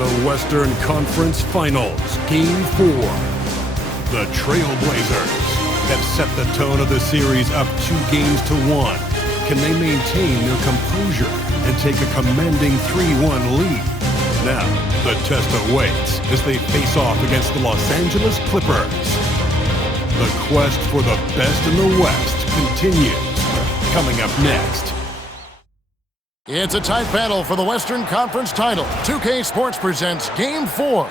The Western Conference Finals, Game 4. The Trailblazers have set the tone of the series up 2-1. Can they maintain their composure and take a commanding 3-1 lead? Now, the test awaits as they face off against the Los Angeles Clippers. The quest for the best in the West continues. Coming up next. It's a tight battle for the Western Conference title. 2K Sports presents Game 4.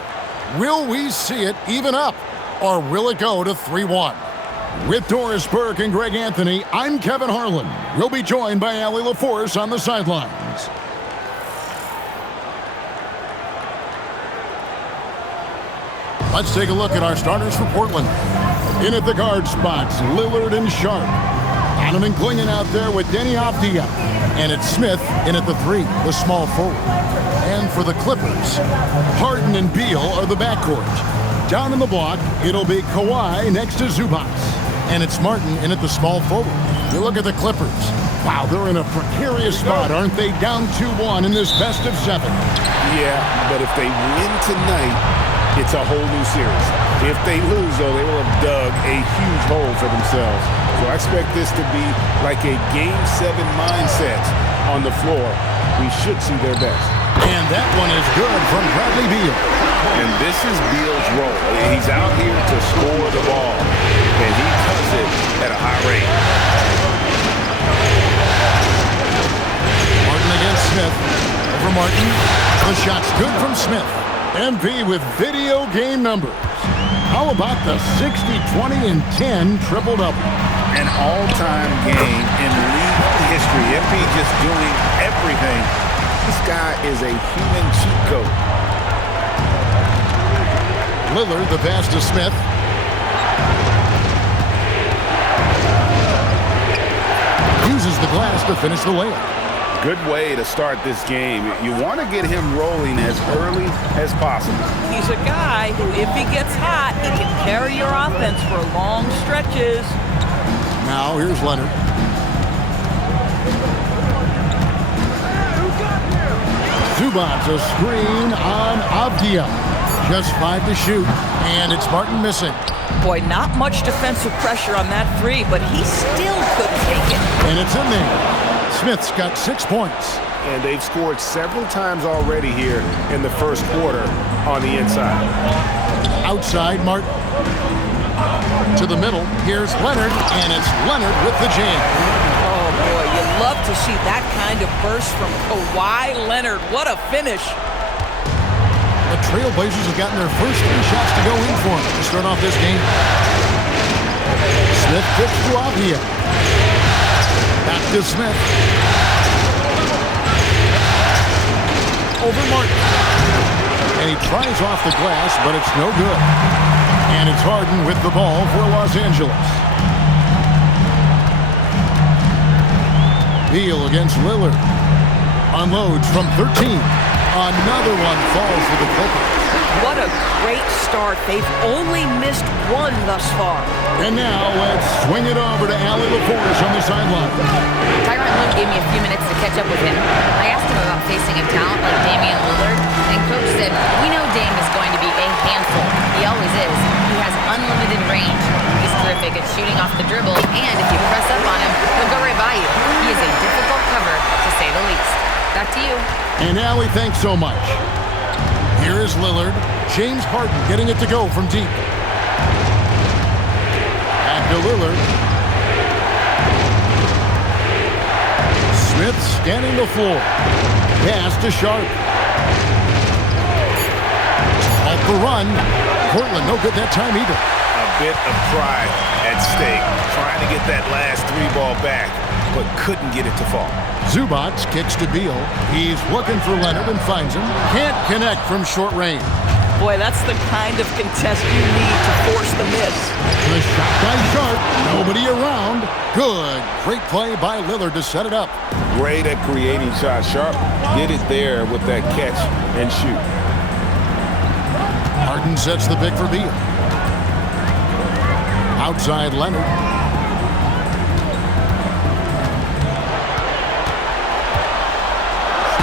Will we see it even up, or will it go to 3-1? With Doris Burke and Greg Anthony, I'm Kevin Harlan. We'll be joined by Allie LaForce on the sidelines. Let's take a look at our starters for Portland. In at the guard spots, Lillard and Sharp. Donovan Clingan out there with Denny Avdia. And it's Smith in at the 3, the small forward. And for the Clippers, Harden and Beal are the backcourt. Down in the block, it'll be Kawhi next to Zubac. And it's Martin in at the small forward. You look at the Clippers. Wow, they're in a precarious spot, aren't they? Down 2-1 in this best of 7. Yeah, but if they win tonight, it's a whole new series. If they lose, though, they will have dug a huge hole for themselves. So I expect this to be like a Game 7 mindset on the floor. We should see their best. And that one is good from Bradley Beal. And this is Beal's role. He's out here to score the ball, and he does it at a high rate. Martin against Smith. Over Martin. The shot's good from Smith. MP with video game numbers. How about the 60, 20, and 10 triple-double? An all-time game in league history. MP just doing everything. This guy is a human cheat code. Lillard, the pass to Smith. Uses the glass to finish the layup. Good way to start this game. You want to get him rolling as early as possible. He's a guy who, if he gets hot, he can carry your offense for long stretches. Now, here's Leonard. Zubac, a screen on Avdia. Just 5 to shoot, and it's Martin missing. Boy, not much defensive pressure on that 3, but he still couldn't take it. And it's in there. Smith's got 6 points. And they've scored several times already here in the first quarter on the inside. Outside, Martin. To the middle, here's Leonard, and it's Leonard with the jam. Oh, boy, you love to see that kind of burst from Kawhi Leonard. What a finish. The Trailblazers have gotten their first 3 shots to go in for them to start off this game. Smith kicks to Avdia. Back to Smith. Over Martin. And he tries off the glass, but it's no good. And it's Harden with the ball for Los Angeles. Beal against Lillard. Unloads from 13. Another one falls for the Clippers. What a great start. They've only missed 1 thus far. And now let's swing it over to Allie LaForce on the sideline. Tyronn Lue gave me a few minutes to catch up with him. I asked him about facing a talent like Damian Lillard, and Coach said, "We know Dame is going to be a handful. He always is. He has unlimited range. He's terrific at shooting off the dribble, and if you press up on him, he'll go right by you. He is a difficult cover, to say the least." Back to you. And Allie, thanks so much. Here is Lillard. James Harden getting it to go from deep. Back to Lillard. Smith scanning the floor. Pass to Sharp. Off the run. Portland no good that time either. A bit of pride at stake. Trying to get that last 3 ball back, but couldn't get it to fall. Zubac kicks to Beal. He's looking for Leonard and finds him. Can't connect from short range. Boy, that's the kind of contest you need to force the miss. The shot by Sharp. Nobody around. Good. Great play by Lillard to set it up. Great at creating shots. Sharp did it there with that catch and shoot. Harden sets the pick for Beal. Outside Leonard.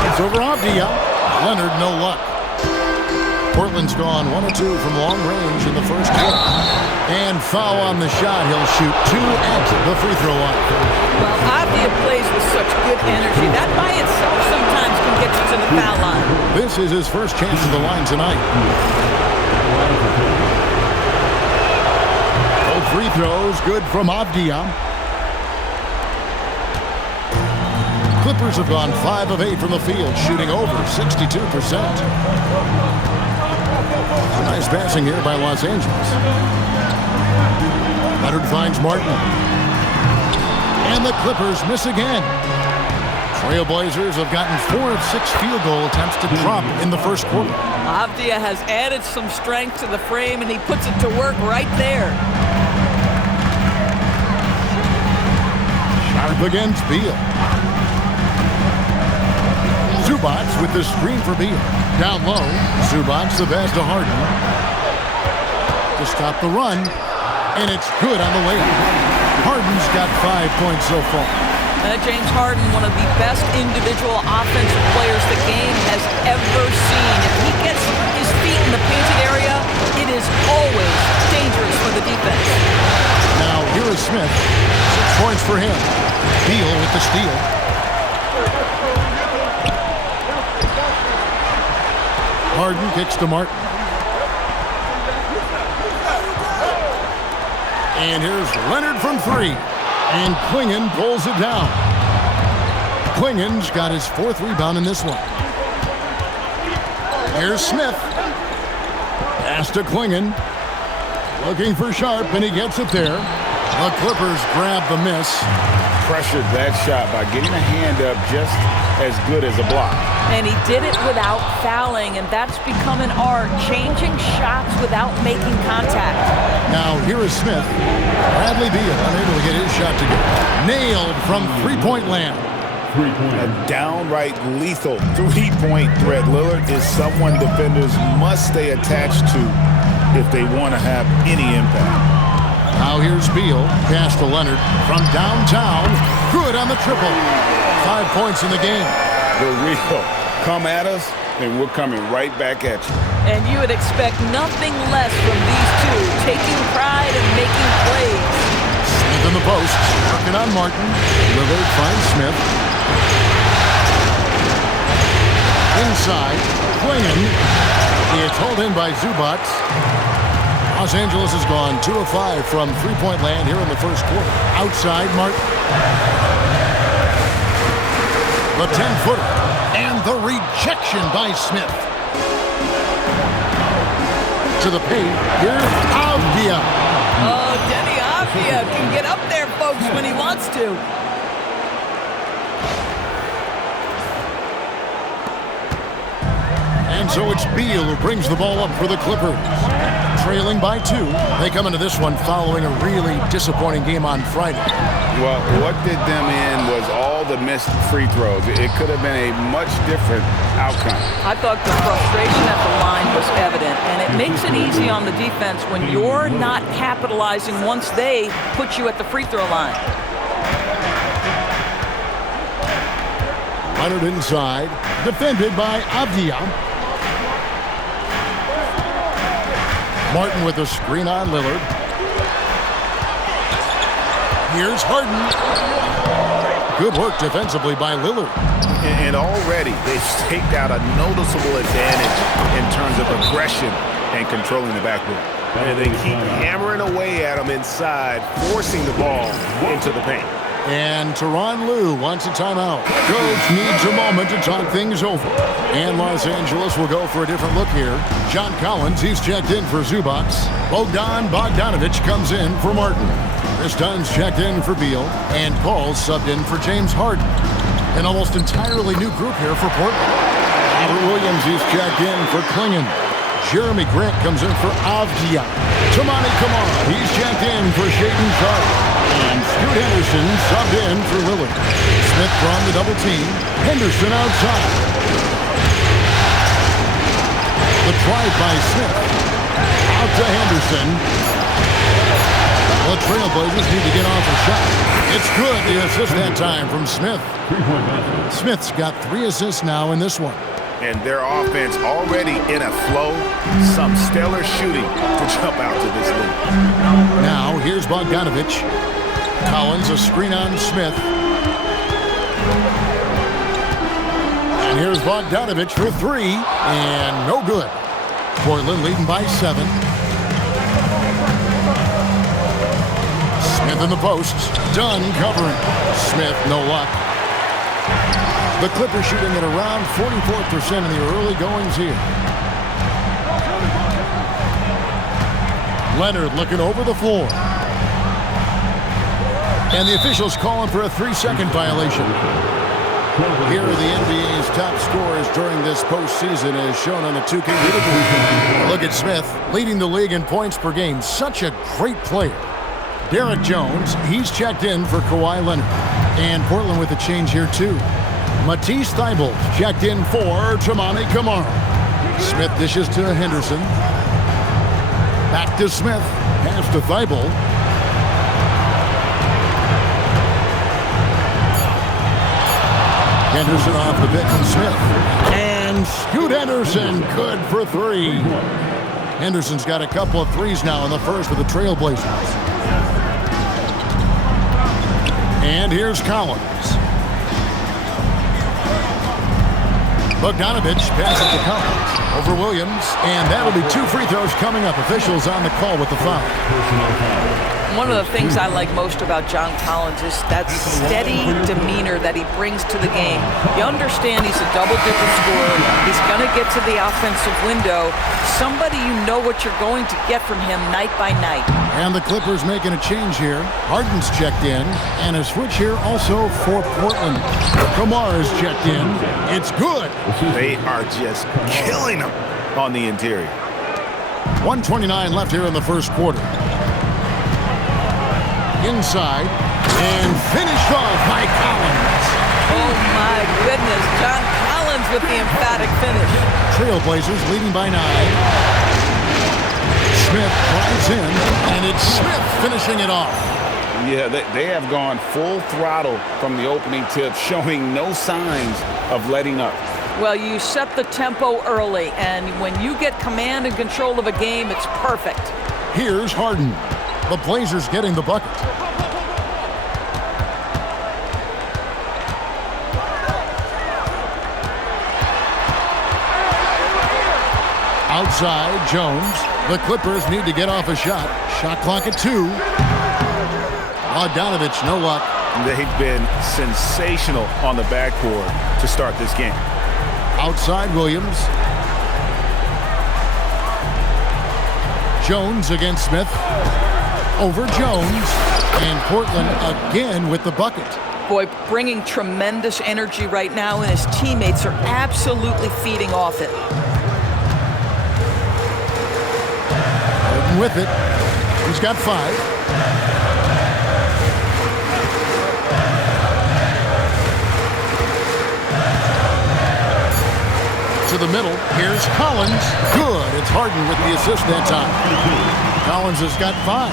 It's over Avdia. Leonard, no luck. Portland's gone 1 of 2 from long range in the first quarter. And foul on the shot. He'll shoot 2 at the free throw line. Well, Avdia plays with such good energy. That by itself sometimes can get you to the foul line. This is his first chance at the line tonight. Both free throws good from Avdia. Clippers have gone 5 of 8 from the field, shooting over 62%. Nice passing here by Los Angeles. Leonard finds Martin. And the Clippers miss again. Trailblazers have gotten 4 of 6 field goal attempts to drop in the first quarter. Avdia has added some strength to the frame, and he puts it to work right there. Sharp against Beal. Zubac with the screen for Beal. Down low, Zubac the pass to Harden. To stop the run, and it's good on the layup. Harden's got 5 points so far. James Harden, one of the best individual offensive players the game has ever seen. If he gets his feet in the painted area, it is always dangerous for the defense. Now here is Smith. 6 points for him. Beal with the steal. Harden kicks to Martin. And here's Leonard from 3. And Klingon pulls it down. Klingon's got his 4th rebound in this one. Here's Smith. Pass to Klingon. Looking for Sharp, and he gets it there. The Clippers grab the miss. Pressured that shot by getting a hand up just as good as a block. And he did it without fouling, and that's become an art, changing shots without making contact. Now here is Smith. Bradley Beal unable to get his shot to go. Nailed from three-point land. A downright lethal three-point threat. Lillard is someone defenders must stay attached to if they want to have any impact. Now here's Beal. Pass to Leonard from downtown. Good on the triple. 5 points in the game. The real come at us, and we're coming right back at you. And you would expect nothing less from these two, taking pride and making plays. Smith in the post, working on Martin. Lillard finds Smith. Inside, Klingon. It's hauled in by Zubac. Los Angeles has gone 2 of 5 from three-point land here in the first quarter. Outside, Martin. The 10-footer. And the rejection by Smith. To the paint. Here's Avdia. Oh, Denny Avdia can get up there, folks, when he wants to. And so it's Beal who brings the ball up for the Clippers. Trailing by 2. They come into this one following a really disappointing game on Friday. Well, what did them in was all the missed free throws. It could have been a much different outcome. I thought the frustration at the line was evident, and it makes it easy on the defense when you're not capitalizing once they put you at the free throw line. Leonard inside, defended by Avdia. Martin with a screen on Lillard. Here's Harden. Good work defensively by Lillard. And already they've staked out a noticeable advantage in terms of aggression and controlling the backboard. And they keep hammering away at them inside, forcing the ball into the paint. And Tyronn Lue wants a timeout. Coach needs a moment to talk things over. And Los Angeles will go for a different look here. John Collins, he's checked in for Zubac. Bogdan Bogdanovic comes in for Martin. Chris Dunn's checked in for Beal. And Paul's subbed in for James Harden. An almost entirely new group here for Portland. Robert Williams, he's checked in for Klingon. Jeremy Grant comes in for Avdia. Tamani Kamara, he's checked in for Shaedon Sharp. And Scoot Henderson subbed in for Lillard. Smith from the double team. Henderson outside. The drive by Smith. Out to Henderson. The Trailblazers need to get off a shot. It's good. The assist that time from Smith. Smith's got 3 assists now in this one. And their offense already in a flow. Some stellar shooting to jump out to this lead. Now, here's Bogdanovich. Collins, a screen on Smith. And here's Bogdanovich for three. And no good. Portland leading by 7. Smith in the posts. Dunn covering. Smith, no luck. The Clippers shooting at around 44% in the early goings here. Leonard looking over the floor. And the officials calling for a 3-second violation. Here are the NBA's top scorers during this postseason as shown on the 2K leaderboard. Look at Smith leading the league in points per game. Such a great player. Derek Jones, he's checked in for Kawhi Leonard. And Portland with a change here too. Matisse Thybulle checked in for Toumani Camara. Smith dishes to Henderson. Back to Smith. Pass to Thybulle. Henderson off the pick from Smith. And Scoot Henderson, good for 3. Henderson's got a couple of threes now in the first for the Trailblazers. And here's Collins. Bogdanovich passes to Collins over Williams, and that'll be 2 free throws coming up. Officials on the call with the foul. One of the things I like most about John Collins is that steady demeanor that he brings to the game. You understand he's a double-digit scorer. He's going to get to the offensive window. Somebody you know what you're going to get from him night by night. And the Clippers making a change here. Harden's checked in, and a switch here also for Portland. Kamara's checked in. It's good. They are just killing them on the interior. 1:29 left here in the first quarter. Inside, and finished off by Collins. Oh my goodness, John Collins with the emphatic finish. Trailblazers leading by 9. Smith drives in, and it's Smith finishing it off. Yeah, they have gone full throttle from the opening tip, showing no signs of letting up. Well, you set the tempo early, and when you get command and control of a game, it's perfect. Here's Harden. The Blazers getting the bucket. Outside, Jones. The Clippers need to get off a shot. Shot clock at 2. Bogdanovich, no luck. They've been sensational on the backcourt to start this game. Outside, Williams. Jones against Smith. Over Jones. And Portland again with the bucket. Boy, bringing tremendous energy right now, and his teammates are absolutely feeding off it. Harden with it. He's got 5. To the middle. Here's Collins. Good. It's Harden with the assist that time. Collins has got 5.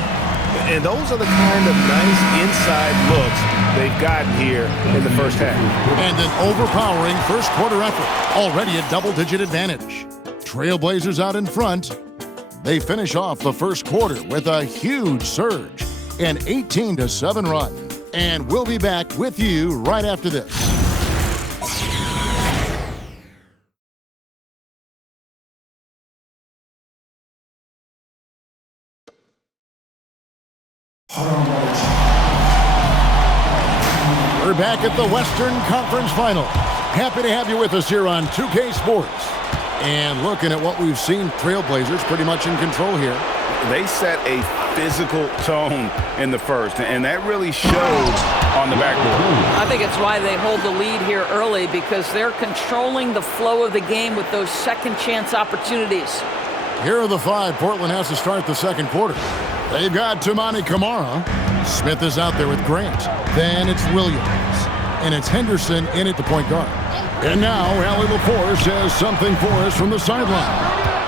And those are the kind of nice inside looks they've gotten here in the first half. And an overpowering first quarter effort. Already a double-digit advantage. Trailblazers out in front. They finish off the first quarter with a huge surge. An 18-7 run. And we'll be back with you right after this. We're back at the Western Conference Final. Happy to have you with us here on 2K Sports. And looking at what we've seen, Trailblazers pretty much in control here. They set a physical tone in the first, and that really showed on the backboard. I think it's why they hold the lead here early, because they're controlling the flow of the game with those second chance opportunities. Here are the 5 Portland has to start the second quarter. They've got Toumani Camara. Smith is out there with Grant. Then it's Williams. And it's Henderson in at the point guard. And now, Allie LaForce has something for us from the sideline.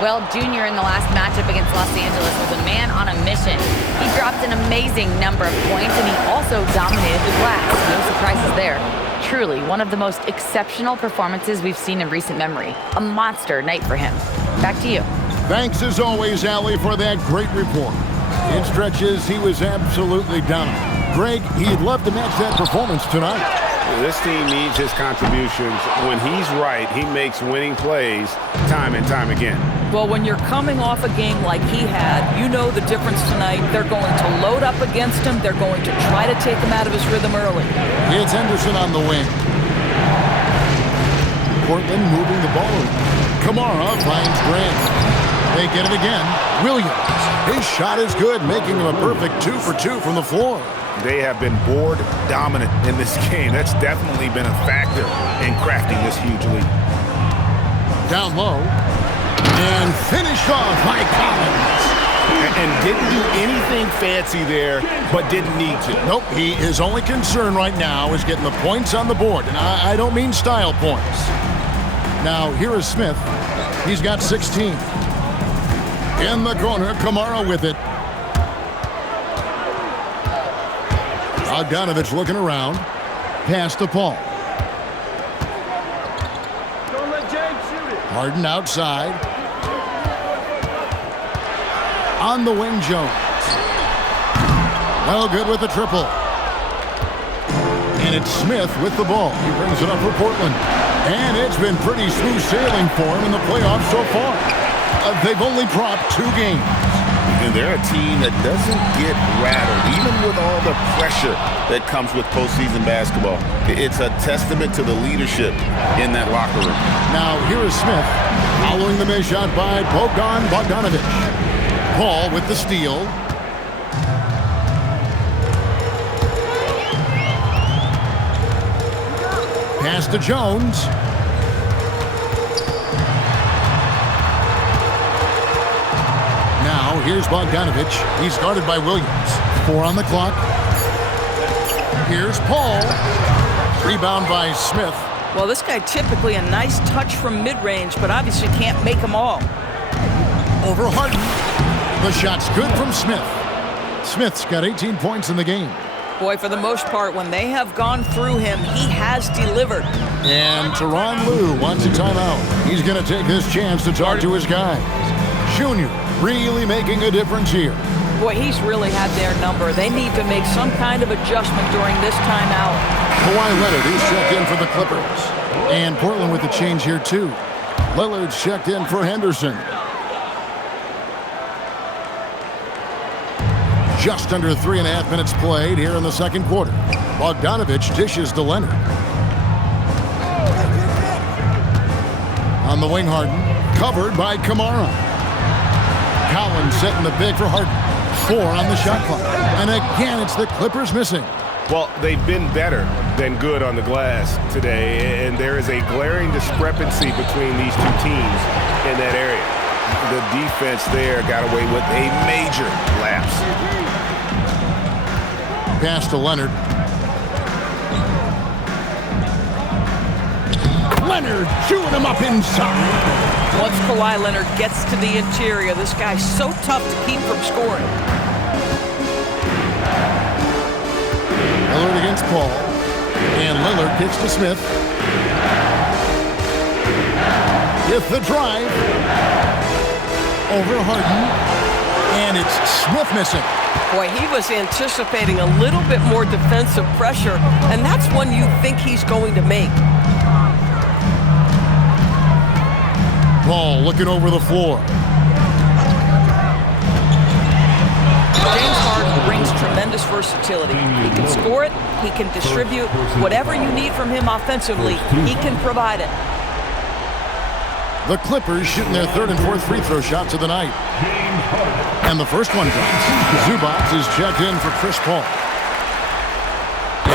Well, Junior in the last matchup against Los Angeles was a man on a mission. He dropped an amazing number of points, and he also dominated the glass. No surprises there. Truly, one of the most exceptional performances we've seen in recent memory. A monster night for him. Back to you. Thanks as always, Allie, for that great report. In stretches, he was absolutely dominant. Greg, he'd love to match that performance tonight. This team needs his contributions. When he's right, he makes winning plays time and time again. Well, when you're coming off a game like he had, you know the difference tonight. They're going to load up against him. They're going to try to take him out of his rhythm early. It's Henderson on the wing. Portland moving the ball. Kamara finds Grant. They get it again. Williams. His shot is good, making him a perfect 2 for 2 from the floor. They have been board dominant in this game. That's definitely been a factor in crafting this huge lead. Down low. And finished off by Collins. And didn't do anything fancy there, but didn't need to. Nope, his only concern right now is getting the points on the board. And I don't mean style points. Now, here is Smith. He's got 16. In the corner, Kamara with it. Bogdanovich looking around. Pass to Paul. Don't let James shoot it. Harden outside. On the wing, Jones. Well, good with the triple. And it's Smith with the ball. He brings it up for Portland. And it's been pretty smooth sailing for him in the playoffs so far. They've only dropped 2 games. And they're a team that doesn't get rattled, even with all the pressure that comes with postseason basketball. It's a testament to the leadership in that locker room. Now, here is Smith, following the missed shot by Bogdanovich. Paul with the steal. Pass to Jones. Now, here's Bogdanovich. He's guarded by Williams. 4 on the clock. Here's Paul. Rebound by Smith. Well, this guy typically a nice touch from mid-range, but obviously can't make them all. Over Harden. The shot's good from Smith. Smith's got 18 points in the game. Boy, for the most part, when they have gone through him, he has delivered. And Tyronn Lue wants a timeout. He's going to take this chance to talk to his guys. Junior really making a difference here. Boy, he's really had their number. They need to make some kind of adjustment during this timeout. Kawhi Leonard is checked in for the Clippers. And Portland with the change here, too. Lillard's checked in for Henderson. Just under 3.5 minutes played here in the second quarter. Bogdanovich dishes to Leonard. On the wing, Harden. Covered by Kamara. Collins setting the big for Harden. 4 on the shot clock. And again, it's the Clippers missing. Well, they've been better than good on the glass today, and there is a glaring discrepancy between these two teams in that area. The defense there got away with a major lapse. Pass to Leonard. Leonard chewing him up inside. Once Kawhi Leonard gets to the interior, this guy's so tough to keep from scoring. Lillard against Paul. And Lillard kicks to Smith. With the drive. Over Harden. And it's Smith missing. Boy, he was anticipating a little bit more defensive pressure, and that's one you think he's going to make. Paul looking over the floor. James Harden brings tremendous versatility. He can score it, he can distribute. Whatever you need from him offensively, he can provide it. The Clippers shooting their 3rd and 4th free throw shots of the night. And the first one drops. Zubac is checked in for Chris Paul.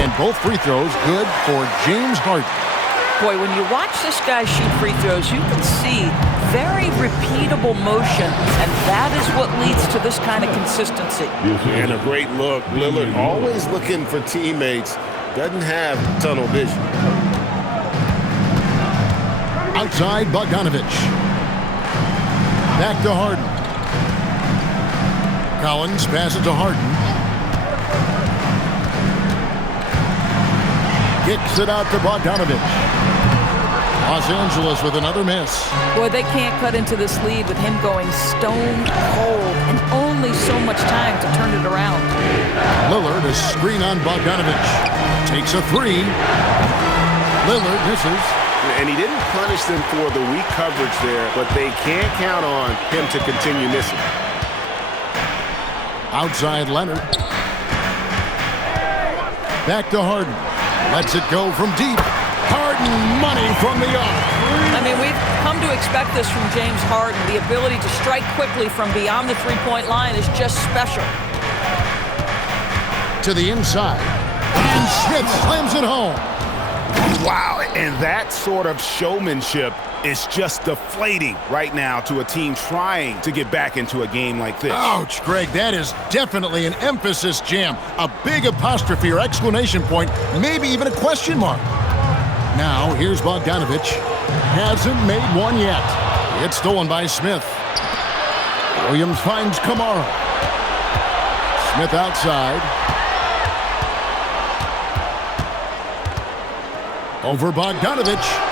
And both free throws good for James Harden. Boy, when you watch this guy shoot free throws, you can see very repeatable motion, and that is what leads to this kind of consistency. And a great look. Lillard always looking for teammates. Doesn't have tunnel vision. Outside, Bogdanovich. Back to Harden. Collins passes to Harden. Kicks it out to Bogdanovich. Los Angeles with another miss. Boy, they can't cut into this lead with him going stone cold and only so much time to turn it around. Lillard, a screen on Bogdanovich. Takes a three. Lillard misses. And he didn't punish them for the weak coverage there, but they can't count on him to continue missing. Outside Leonard. Back to Harden. Lets it go from deep. Harden, money from the arc. I mean, we've come to expect this from James Harden. The ability to strike quickly from beyond the three-point line is just special. To the inside. And Smith slams it home. Wow, and that sort of showmanship is just deflating right now to a team trying to get back into a game like this. Ouch, Greg, that is definitely an emphasis jam. A big apostrophe or exclamation point, maybe even a question mark. Now, here's Bogdanovich. Hasn't made one yet. It's stolen by Smith. Williams finds Kamara. Smith outside. Over Bogdanovich.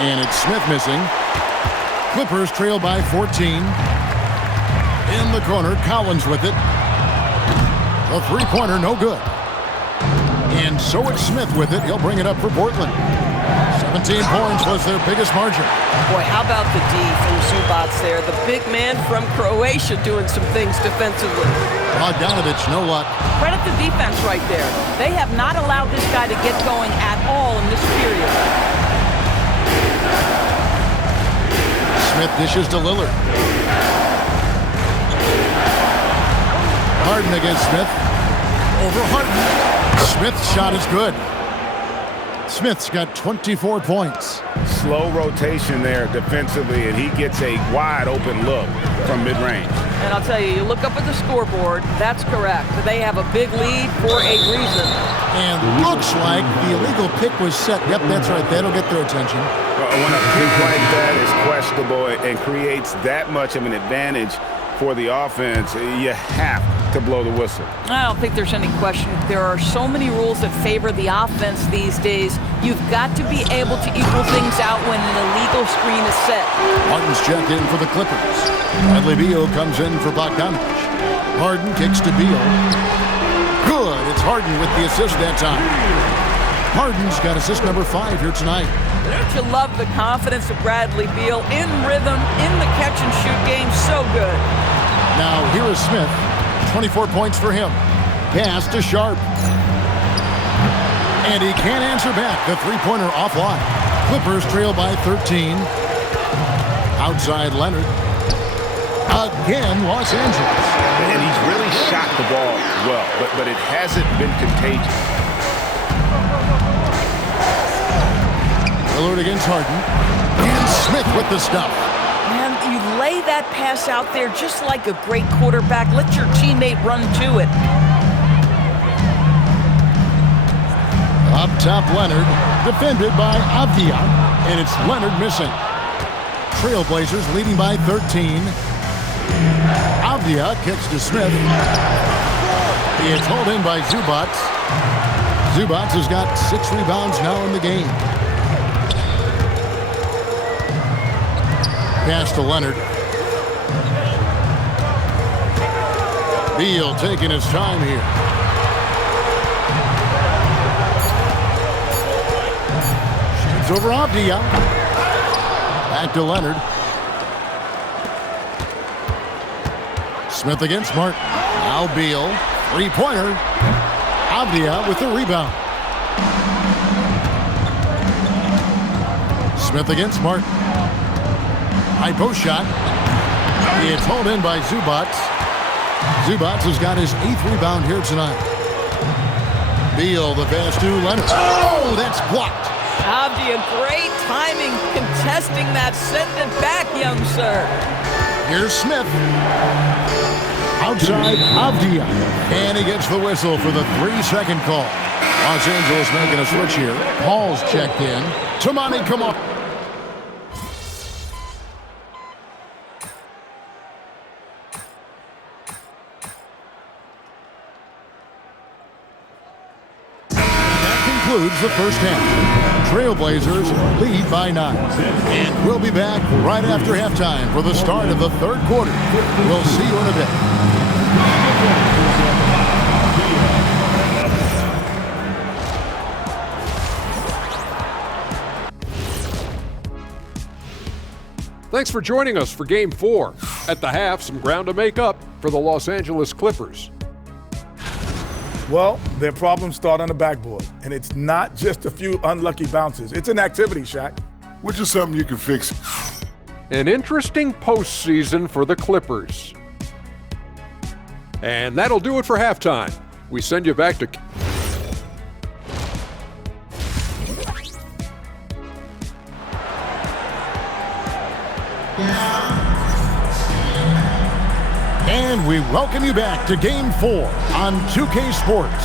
And it's Smith missing. Clippers trail by 14. In the corner, Collins with it. A three-pointer, no good. And so it's Smith with it. He'll bring it up for Portland. 17 points was their biggest margin. Boy, how about the D from Zubac there? The big man from Croatia doing some things defensively. Bogdanovich, no luck. Credit the defense right there. They have not allowed this guy to get going at all in this period. Smith dishes to Lillard. Harden against Smith. Over Harden. Smith's shot is good. Smith's got 24 points. Slow rotation there defensively, and he gets a wide open look from mid-range. And I'll tell you, you look up at the scoreboard, that's correct. They have a big lead for a reason. And looks like the illegal pick was set. Yep, that's right. That'll get their attention. When a pick like that is questionable and creates that much of an advantage for the offense, you have to blow the whistle. I don't think there's any question. There are so many rules that favor the offense these days. You've got to be able to equal things out when an illegal screen is set. Harden's checked in for the Clippers. Bradley Beal comes in for Bogdanovich. Harden kicks to Beal. Good. It's Harden with the assist that time. Harden's got assist number 5 here tonight. Don't you love the confidence of Bradley Beal in rhythm, in the catch-and-shoot game? So good. Now, here is Smith. 24 points for him. Pass to Sharp. And he can't answer back. The three-pointer offline. Clippers trail by 13. Outside Leonard. Again, Los Angeles. And he's really shot the ball well, but it hasn't been contagious. Lillard against Harden. And Smith with the stuff. And you lay that pass out there just like a great quarterback. Let your teammate run to it. Up top, Leonard. Defended by Avdia. And it's Leonard missing. Trailblazers leading by 13. Avdia kicks to Smith. It's hauled in by Zubac. Zubac has got 6 rebounds now in the game. Pass to Leonard. Beal taking his time here. Shoots over Avdia. Back to Leonard. Smith against Martin. Now Beal. Three-pointer. Avdia with the rebound. Smith against Martin. High post shot. It's hauled in by Zubac. Zubac has got his 8th rebound here tonight. Beal, the pass to Leonard. Oh, that's blocked. Avdia, great timing, contesting that. Send it back, young sir. Here's Smith. Outside Avdia. And he gets the whistle for the 3-second call. Los Angeles making a switch here. Paul's checked in. Tamani, come on. concludes the first half. Trailblazers lead by 9. And we'll be back right after halftime for the start of the third quarter. We'll see you in a bit. Thanks for joining us for Game 4. At the half, some ground to make up for the Los Angeles Clippers. Well, their problems start on the backboard, and it's not just a few unlucky bounces. It's an activity, Shaq. Which is something you can fix. An interesting postseason for the Clippers. And that'll do it for halftime. We send you back to... And we welcome you back to Game 4 on 2K Sports.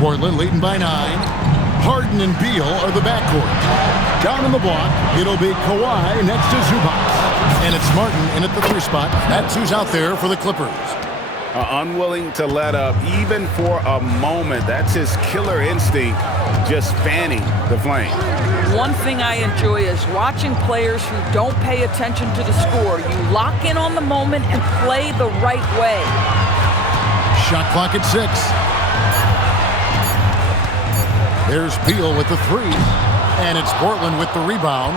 Portland leading by 9. Harden and Beal are the backcourt. Down in the block, it'll be Kawhi next to Zubac. And it's Martin in at the 3 spot. That's who's out there for the Clippers. Unwilling to let up even for a moment. That's his killer instinct, just fanning the flame. One thing I enjoy is watching players who don't pay attention to the score. You lock in on the moment and play the right way. Shot clock at 6. There's Beal with the 3. And it's Portland with the rebound.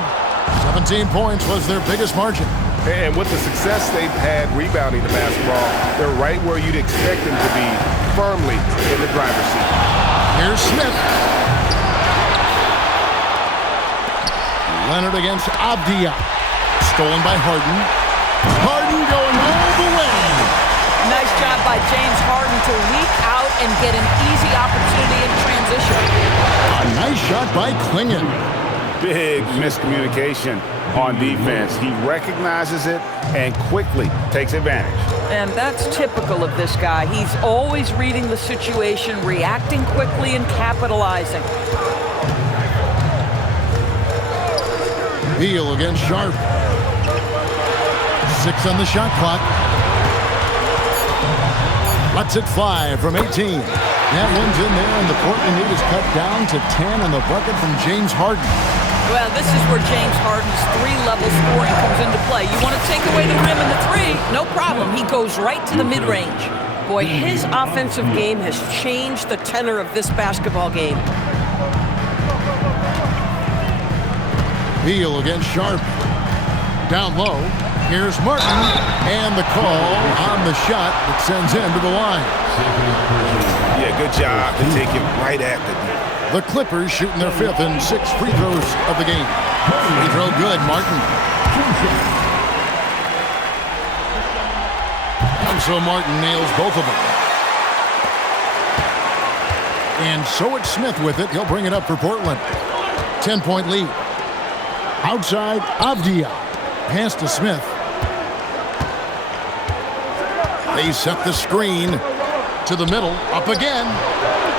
17 points was their biggest margin. And with the success they've had rebounding the basketball, they're right where you'd expect them to be, firmly in the driver's seat. Here's Smith. Leonard against Avdia. Stolen by Harden. Harden going all the way. Nice job by James Harden to leak out and get an easy opportunity in transition. A nice shot by Klingon. Big miscommunication on defense. He recognizes it and quickly takes advantage. And that's typical of this guy. He's always reading the situation, reacting quickly, and capitalizing. Beal against Sharp. 6 on the shot clock. Lets it fly from 18. That one's in there, and the Portland lead is cut down to 10 on the bucket from James Harden. Well, this is where James Harden's 3-level scoring comes into play. You want to take away the rim and the 3, no problem. He goes right to the mid-range. Boy, his offensive game has changed the tenor of this basketball game. Beal against Sharp. Down low. Here's Martin. And the call on the shot that sends him to the line. Yeah, good job to take him right at the D. The Clippers shooting their 5th and 6th free throws of the game. Free throw good, Martin. And so Martin nails both of them. And so it's Smith with it. He'll bring it up for Portland. 10-point lead. Outside, Avdia. Pass to Smith. They set the screen to the middle. Up again.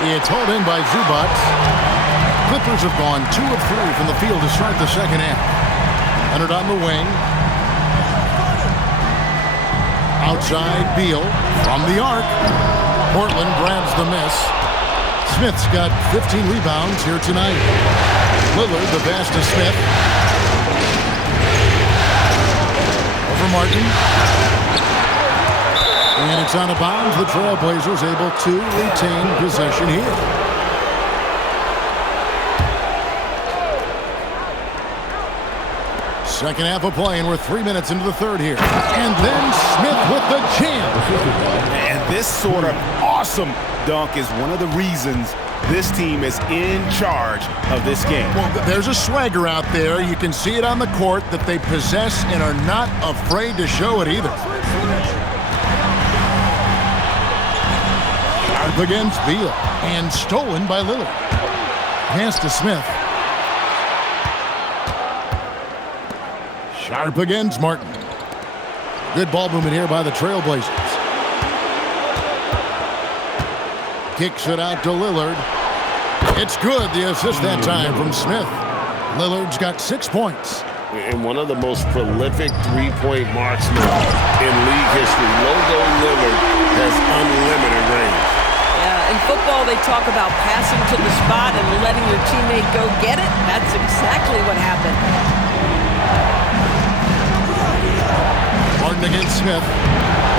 It's hauled in by Zubac. Clippers have gone 2 of 3 from the field to start the second half. Leonard on the wing. Outside, Beal from the arc. Portland grabs the miss. Smith's got 15 rebounds here tonight. Lillard, the pass to Smith. Over Martin. And it's out of bounds. The Trailblazers able to retain possession here. Second half of play, and we're 3 minutes into the third here. And then Smith with the jam. And this sort of awesome dunk is one of the reasons this team is in charge of this game. Well, there's a swagger out there. You can see it on the court that they possess and are not afraid to show it either. Sharp against Beal. And stolen by Lillard. Pass to Smith. Sharp against Martin. Good ball movement here by the Trailblazers. Kicks it out to Lillard. It's good. The assist that time from Smith. Lillard's got 6 points. And one of the most prolific three-point marksmen in league history. Logo Lillard has unlimited range. Yeah, in football they talk about passing to the spot and letting your teammate go get it. That's exactly what happened. Harden against Smith.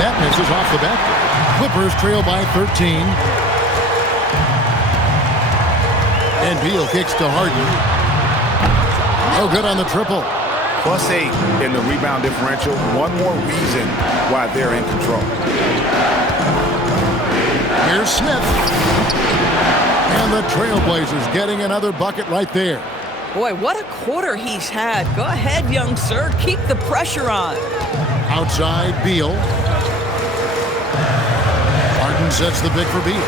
That misses off the backboard. Clippers trail by 13. And Beal kicks to Harden. No good on the triple. +8 in the rebound differential. One more reason why they're in control. Here's Smith. And the Trailblazers getting another bucket right there. Boy, what a quarter he's had. Go ahead, young sir. Keep the pressure on. Outside, Beal. Harden sets the big for Beal.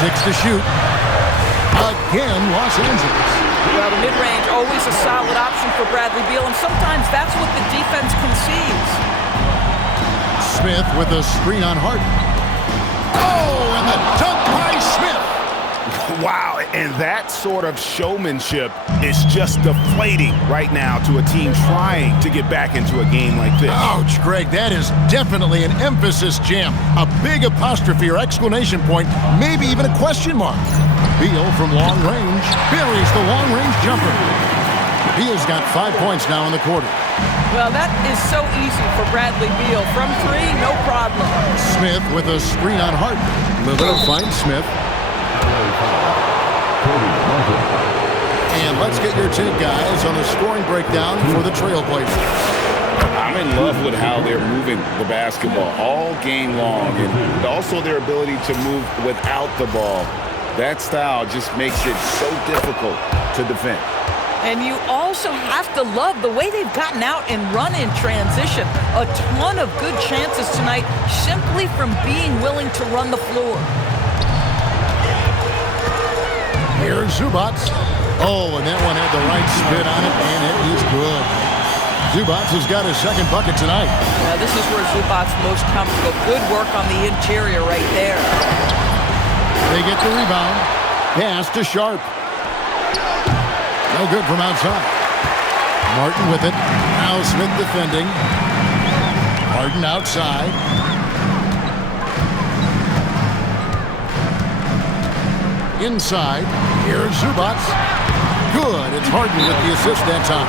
Six to shoot. Again, Los Angeles. Well, the mid-range, always a solid option for Bradley Beal, and sometimes that's what the defense concedes. Smith with a screen on Harden. Oh, and the dunk by Smith. Wow, and that sort of showmanship is just deflating right now to a team trying to get back into a game like this. Ouch, Greg, that is definitely an emphasis jam. A big apostrophe or exclamation point, maybe even a question mark. Beal from long range buries the long-range jumper. Beal's got 5 points now in the quarter. Well, that is so easy for Bradley Beal. From three, no problem. Smith with a screen on Harden. Lillard finds Smith. And let's get your take, guys, on the scoring breakdown for the Trailblazers. I'm in love with how they're moving the basketball all game long, and also their ability to move without the ball. That style just makes it so difficult to defend. And you also have to love the way they've gotten out and run in transition. A ton of good chances tonight simply from being willing to run the floor. Here's Zubac. Oh, and that one had the right spin on it, and it is good. Zubac has got his second bucket tonight. Now, this is where Zubac's most comfortable. Good work on the interior right there. They get the rebound. Pass to Sharp. No good from outside. Martin with it. Now Smith defending. Harden outside. Inside. Here's Zubac. Good. It's Harden with the assist that time.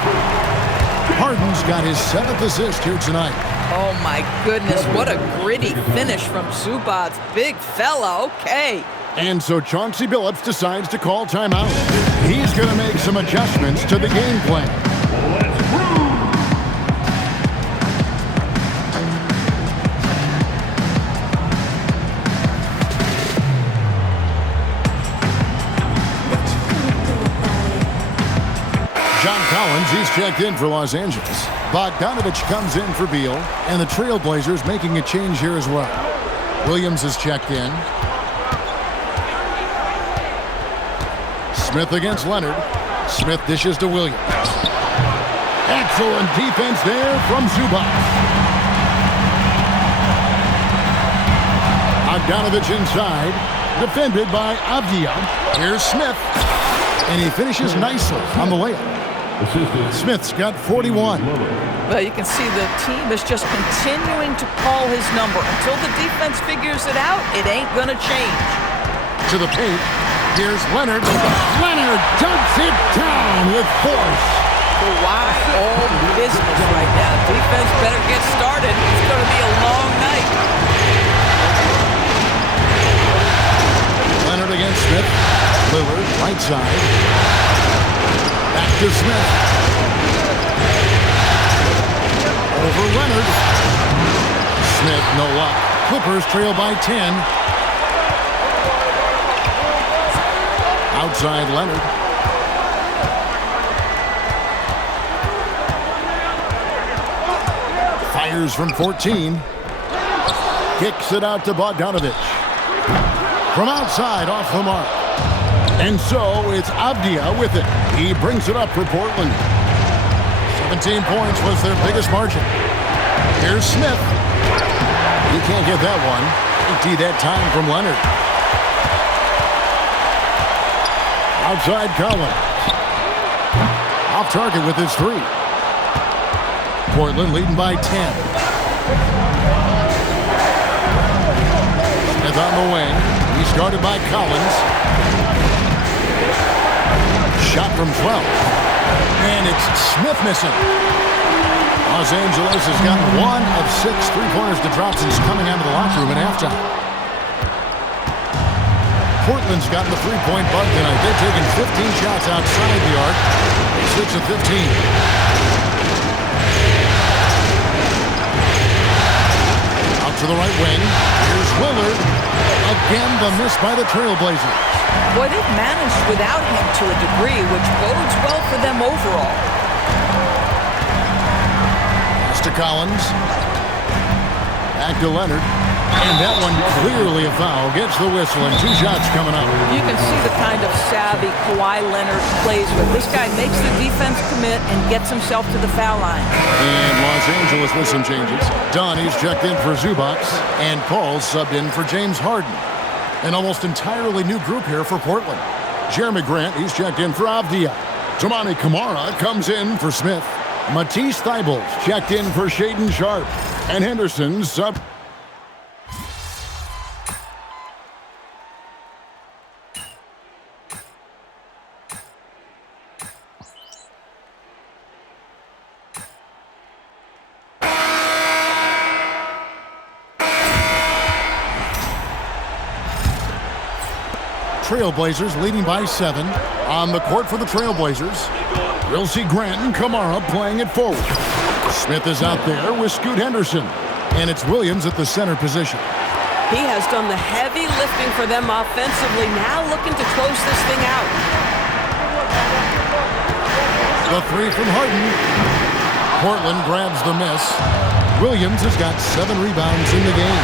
Harden's got his 7th assist here tonight. Oh, my goodness. What a gritty finish from Zubac. Big fella. Okay. And so Chauncey Billups decides to call timeout. He's going to make some adjustments to the game plan. John Collins, he's checked in for Los Angeles. Bogdanovich comes in for Beal, and the Trailblazers making a change here as well. Williams is checked in. Smith against Leonard. Smith dishes to Williams. Excellent defense there from Zubac. Bogdanovich inside. Defended by Avdia. Here's Smith. And he finishes nicely on the layup. Smith's got 41. Well, you can see the team is just continuing to call his number. Until the defense figures it out, it ain't going to change. To the paint. Here's Leonard. Leonard dunks it down with force. Wow, all business right now. Defense better get started. It's going to be a long night. Leonard against Smith. Lillard, right side. Back to Smith. Over Leonard. Smith, no luck. Clippers trail by 10. Outside Leonard. Fires from 14. Kicks it out to Bogdanovich. From outside, off the mark. And so it's Avdia with it. He brings it up for Portland. 17 points was their biggest margin. Here's Smith. He can't get that one. Empty that time from Leonard. Outside Collins. Off target with his 3. Portland leading by 10. Smith on the wing. He's guarded by Collins. Shot from 12. And it's Smith missing. Los Angeles has gotten 1 of 6 three-pointers to drop since coming out of the locker room at halftime. Portland's gotten the three-point bug tonight. They've taken 15 shots outside the arc. 6 of 15. Out to the right wing. Here's Lillard. Again, the miss by the Trailblazers. Boy, they've managed without him to a degree, which bodes well for them overall. Pass to Collins. Back to Leonard. And that one clearly a foul. Gets the whistle and 2 shots coming up. You can see the kind of savvy Kawhi Leonard plays with. This guy makes the defense commit and gets himself to the foul line. And Los Angeles with some changes. Donnie's checked in for Zubac, and Paul's subbed in for James Harden. An almost entirely new group here for Portland. Jeremy Grant, he's checked in for Avdia. Toumani Camara comes in for Smith. Matisse Thybulle checked in for Shaedon Sharpe. And Henderson sub. Trailblazers leading by 7. On the court for the Trailblazers. We'll see Grant and Camara playing it forward. Smith is out there with Scoot Henderson. And it's Williams at the center position. He has done the heavy lifting for them offensively, now looking to close this thing out. The 3 from Harden. Portland grabs the miss. Williams has got 7 rebounds in the game.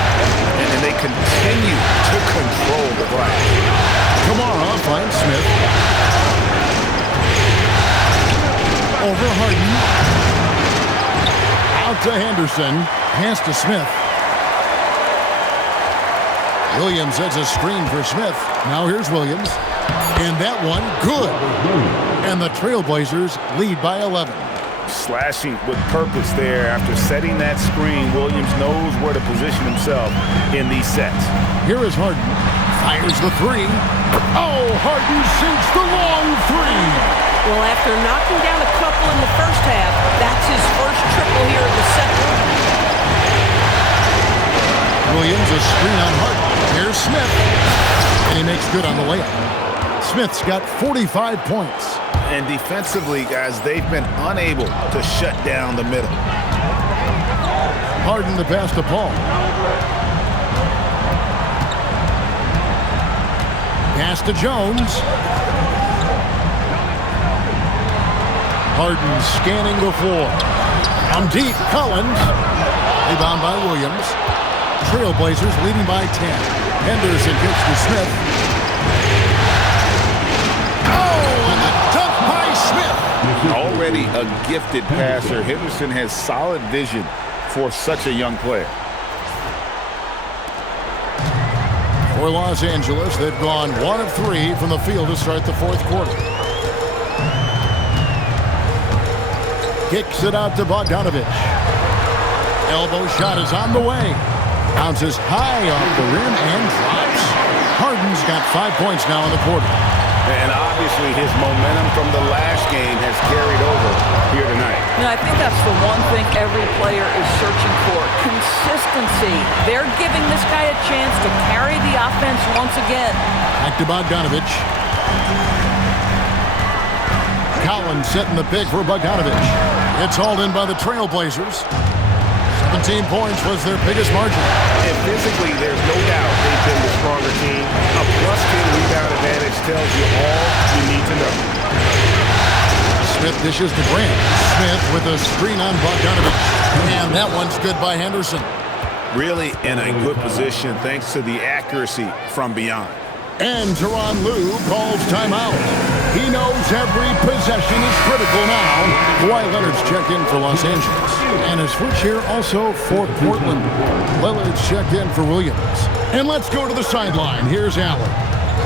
And they continue to control the glass. Camara finds Smith. Over Harden. Out to Henderson. Pass to Smith. Williams has a screen for Smith. Now here's Williams. And that one, good. And the Trailblazers lead by 11. Slashing with purpose there. After setting that screen, Williams knows where to position himself in these sets. Here is Harden. Fires the 3. Oh, Harden sinks the long 3. Well, after knocking down a couple in the first half, that's his first triple here in the second. Williams a screen on Harden. Here's Smith. And he makes good on the layup. Smith's got 45 points. And defensively, guys, they've been unable to shut down the middle. Harden the pass to Paul. Pass to Jones. Harden scanning the floor. From deep, Collins. Rebound by Williams. Trailblazers leading by 10. Henderson gets to Smith. Oh, and the dunk by Smith. Already a gifted passer. Henderson has solid vision for such a young player. For Los Angeles, they've gone 1 of 3 from the field to start the 4th quarter. Kicks it out to Bogdanovich. Elbow shot is on the way. Bounces high off the rim and drops. Harden's got 5 points now in the quarter. And obviously his momentum from the last game has carried over here tonight. I think that's the one thing every player is searching for. Consistency. They're giving this guy a chance to carry the offense once again. Back to Bogdanovich. Collins setting the pick for Bogdanovich. It's hauled in by the Trailblazers. 17 points was their biggest margin. And physically, there's no doubt they've been the stronger team. A plus 10 rebound advantage tells you all you need to know. Smith dishes to Grant. Smith with a screen on Bogdanovich. And that one's good by Henderson. Really in a good position thanks to the accuracy from beyond. And Tyronn Lue calls timeout. He knows every possession is critical now. Kawhi Leonard's checked in for Los Angeles. And a switch here also for Portland. Lillard's checked in for Williams. And let's go to the sideline. Here's Allen.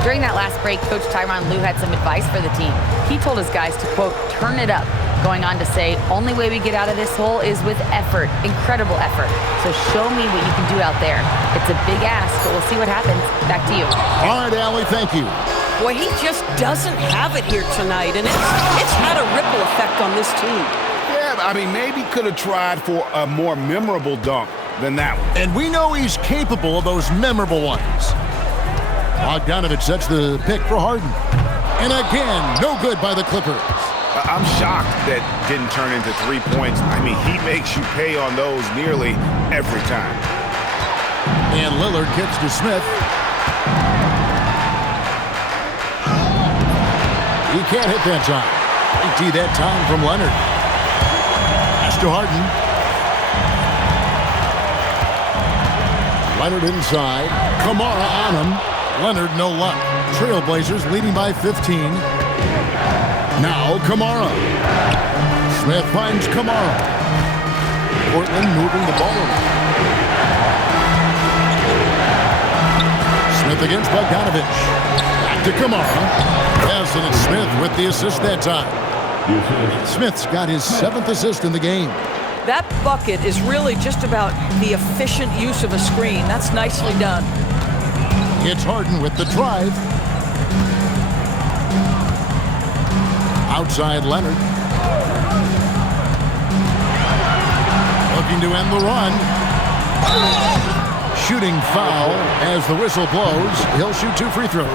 During that last break, Coach Tyronn Lue had some advice for the team. He told his guys to, quote, turn it up, going on to say, only way we get out of this hole is with effort, incredible effort. So show me what you can do out there. It's a big ask, but we'll see what happens. Back to you. All right, Allie, thank you. Boy, he just doesn't have it here tonight, and it's had a ripple effect on this team. Yeah, I mean, maybe could have tried for a more memorable dunk than that one. And we know he's capable of those memorable ones. Bogdanovich sets the pick for Harden. And again, no good by the Clippers. I'm shocked that didn't turn into 3 points. I mean, he makes you pay on those nearly every time. And Lillard kicks to Smith. He can't hit that time. He that time from Leonard. Pass to Harden. Leonard inside. Kamara on him. Leonard, no luck. Trailblazers leading by 15. Now Kamara. Smith finds Kamara. Portland moving the ball around. Smith against Bogdanovich. Back to Kamara. Yes, and it's Smith with the assist that time. Smith's got his 7th assist in the game. That bucket is really just about the efficient use of a screen. That's nicely done. It's Harden with the drive. Outside Leonard. Looking to end the run. Shooting foul as the whistle blows. He'll shoot 2 free throws.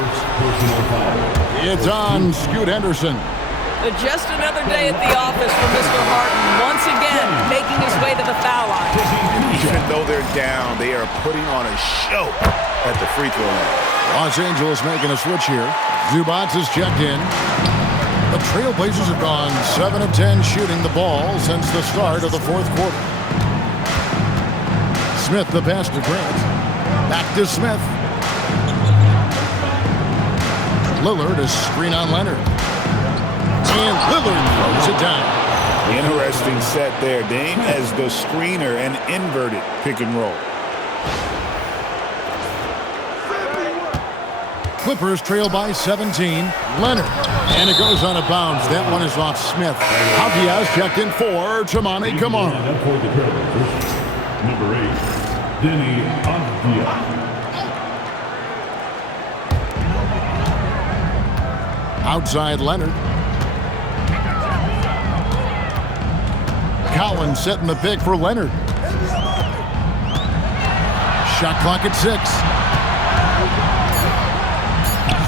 It's on Scoot Henderson. Just another day at the office for Mr. Harden. Once again, making his way to the foul line. Even though they're down, they are putting on a show at the free throw line. Los Angeles making a switch here. Zubac is checked in. The Trailblazers have gone 7 of 10 shooting the ball since the start of the 4th quarter. Smith the pass to Grant. Back to Smith. Lillard is screen on Leonard. And Lillard throws it down. Interesting set there. Dame as the screener and inverted pick and roll. Clippers trail by 17. Leonard. And it goes on a bounce. That one is off Smith. Diaz checked in for Toumani Kamara. For the Trailblazers, number 8, Denny Avdia. Outside Leonard. Collins setting the pick for Leonard. Shot clock at 6.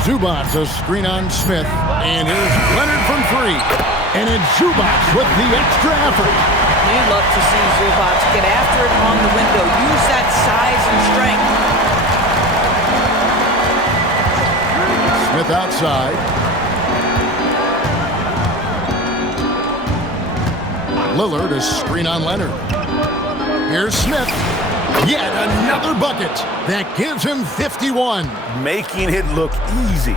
Zubac a screen on Smith. And here's Leonard from 3. And it's Zubac with the extra effort. You love to see Zubac get after it on the window. Use that size and strength. Smith outside. Lillard is screen on Leonard. Here's Smith. Yet another bucket. That gives him 51. Making it look easy.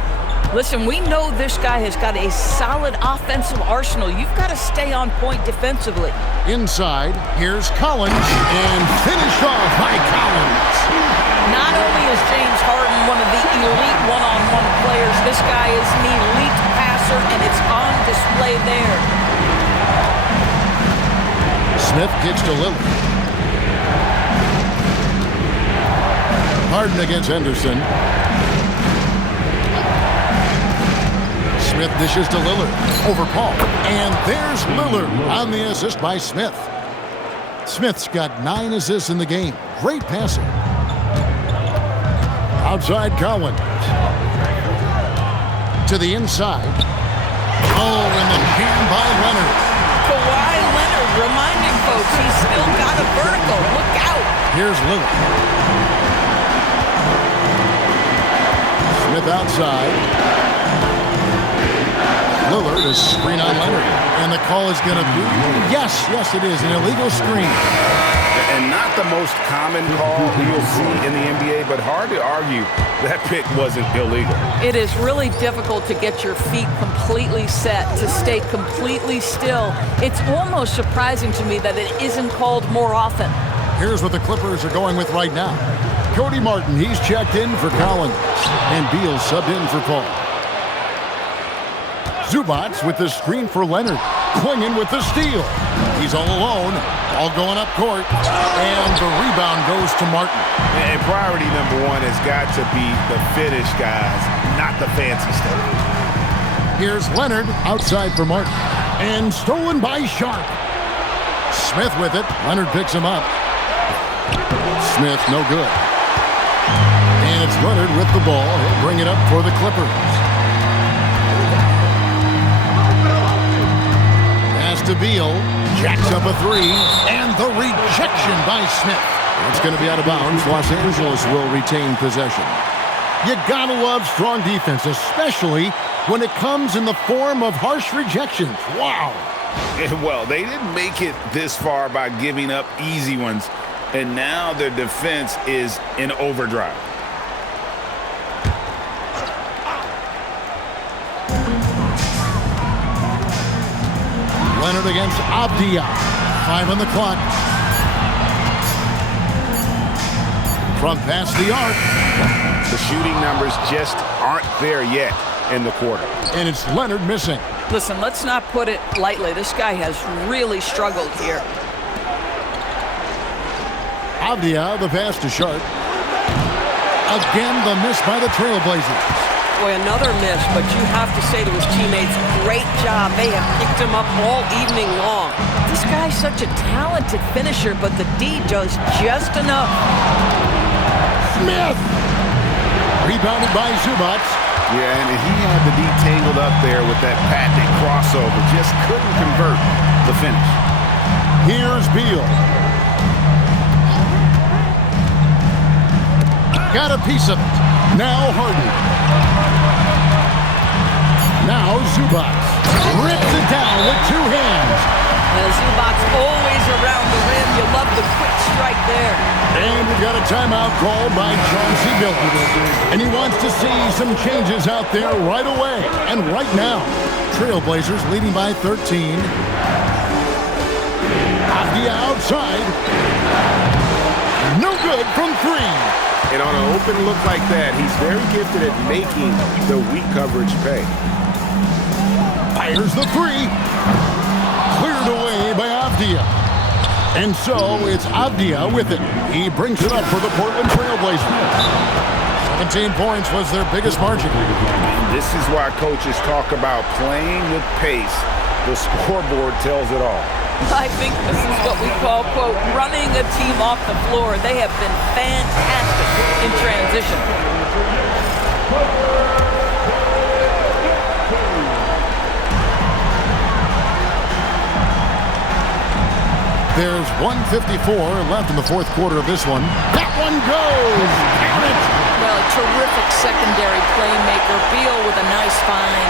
Listen, we know this guy has got a solid offensive arsenal. You've got to stay on point defensively. Inside, here's Collins. And finished off by Collins. Not only is James Harden one of the elite one-on-one players, this guy is an elite passer, and it's on display there. Smith kicks to Lillard. Harden against Henderson. Smith dishes to Lillard. Over Paul. And there's Lillard on the assist by Smith. Smith's got 9 assists in the game. Great passing. Outside Collins. To the inside. Oh, and the hand by Leonard. Kawhi Leonard reminding folks he's still got a vertical. Look out. Here's Lillard. Smith outside. Lillard is screen on Leonard. And the call is going to be, yes, it is, an illegal screen. And not the most common call you'll see in the NBA, but hard to argue that pick wasn't illegal. It is really difficult to get your feet completely set, to stay completely still. It's almost surprising to me that it isn't called more often. Here's what the Clippers are going with right now. Cody Martin. He's checked in for Collins. And Beal subbed in for Paul. Zubats with the screen for Leonard. Clinging with the steal. He's all alone. All going up court. And the rebound goes to Martin. And priority number one has got to be the finish, guys, not the fancy stuff. Here's Leonard outside for Martin. And stolen by Sharp. Smith with it. Leonard picks him up. Smith, no good. And it's Leonard with the ball. He'll bring it up for the Clippers. Pass to Beal. Jacks up a three. And the rejection by Smith. It's going to be out of bounds. Los Angeles will retain possession. You gotta love strong defense, especially when it comes in the form of harsh rejections. Wow. Well, they didn't make it this far by giving up easy ones, and now their defense is in overdrive. Leonard against Avdia. 5 on the clock. From past the arc. The shooting numbers just aren't there yet in the quarter. And it's Leonard missing. Listen, let's not put it lightly. This guy has really struggled here. Avdia, the pass to Sharp. Again, the miss by the Trailblazers. Boy, another miss, but you have to say to his teammates, great job. They have picked him up all evening long. This guy's such a talented finisher, but the D does just enough. Smith! Rebounded by Zubats. Yeah, and he had the D tangled up there with that patented crossover. Just couldn't convert the finish. Here's Beal. Got a piece of it. Now Harden. Now Zubats. Rips it down with 2 hands. Zubats always around the rim. You love the quick strike there. And we got a timeout called by Chauncey Billups. And he wants to see some changes out there right away. And right now, Trailblazers leading by 13. Avdia outside. No good from 3. And on an open look like that, he's very gifted at making the weak coverage pay. Fires the 3. Cleared away by Avdia. And so it's Avdia with it. He brings it up for the Portland Trailblazers. 17 points was their biggest margin. And this is why coaches talk about playing with pace. The scoreboard tells it all. I think this is what we call, quote, running a team off the floor. They have been fantastic in transition. There's 1:54 left in the 4th quarter of this one. That one goes! Count it! Well, a terrific secondary playmaker. Beal with a nice find.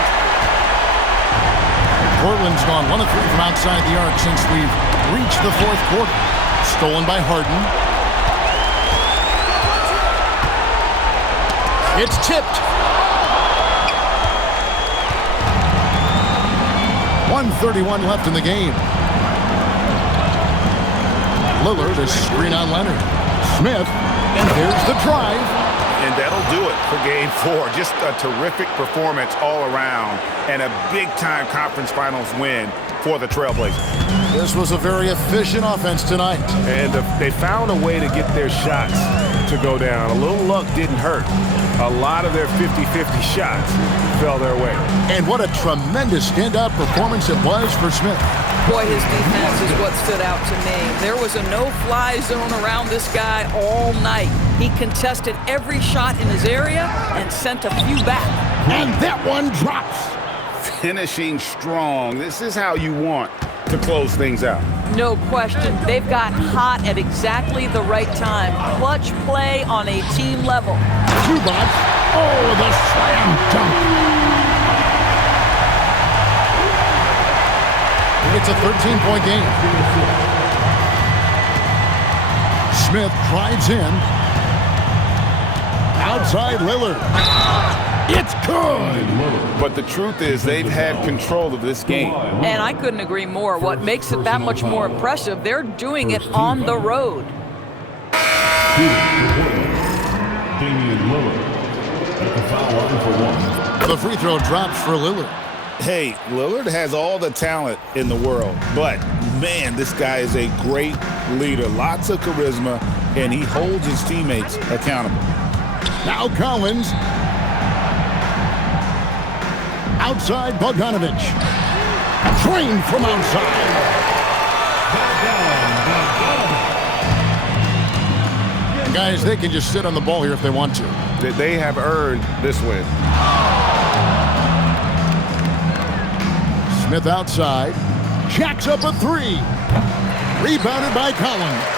Portland's gone 1 of 3 from outside the arc since we've reached the 4th quarter. Stolen by Harden. It's tipped. 1:31 left in the game. Lillard is screen on Leonard. Smith, and here's the drive. And that'll do it for Game 4. Just a terrific performance all around and a big-time conference finals win for the Trailblazers. This was a very efficient offense tonight. And they found a way to get their shots to go down. A little luck didn't hurt. A lot of their 50-50 shots fell their way. And what a tremendous stand-up performance it was for Smith. Boy, his defense is what stood out to me. There was a no-fly zone around this guy all night. He contested every shot in his area and sent a few back. And that one drops. Finishing strong. This is how you want to close things out. No question. They've got hot at exactly the right time. Clutch play on a team level. Zubats. Oh, the slam dunk. It's a 13-point game. Smith drives in. Outside Lillard. It's good! But the truth is they've had control of this game. And I couldn't agree more. What makes it that much more impressive, they're doing it on the road. 1 for 1. The free throw drops for Lillard. Hey, Lillard has all the talent in the world, but man, this guy is a great leader. Lots of charisma, and he holds his teammates accountable. Now Collins. Outside Bogdanovich. Drained from outside. Guys, they can just sit on the ball here if they want to. They have earned this win. Smith outside. Jacks up a three. Rebounded by Collins.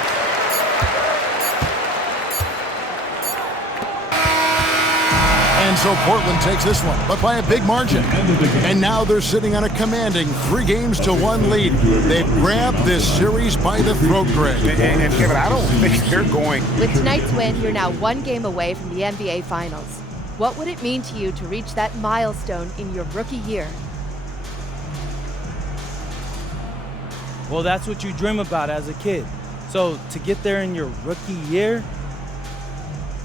And so Portland takes this one, but by a big margin. And now they're sitting on a commanding 3-1 lead. They've grabbed this series by the throat, Greg. And Kevin, I don't think they're going. With tonight's win, you're now 1 game away from the NBA Finals. What would it mean to you to reach that milestone in your rookie year? Well, that's what you dream about as a kid. So to get there in your rookie year,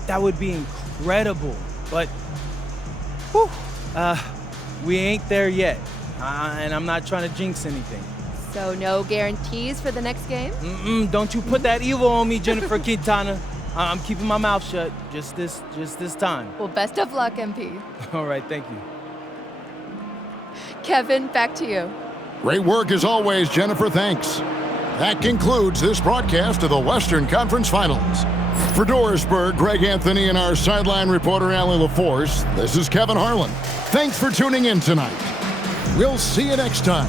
that would be incredible. But whew, we ain't there yet. And I'm not trying to jinx anything. So no guarantees for the next game? Don't you put that evil on me, Jennifer Quintana. I'm keeping my mouth shut just this time. Well, best of luck, MP. All right, thank you. Kevin, back to you. Great work as always, Jennifer. Thanks. That concludes this broadcast of the Western Conference Finals. For Dorisburg, Greg Anthony, and our sideline reporter, Allie LaForce, this is Kevin Harlan. Thanks for tuning in tonight. We'll see you next time.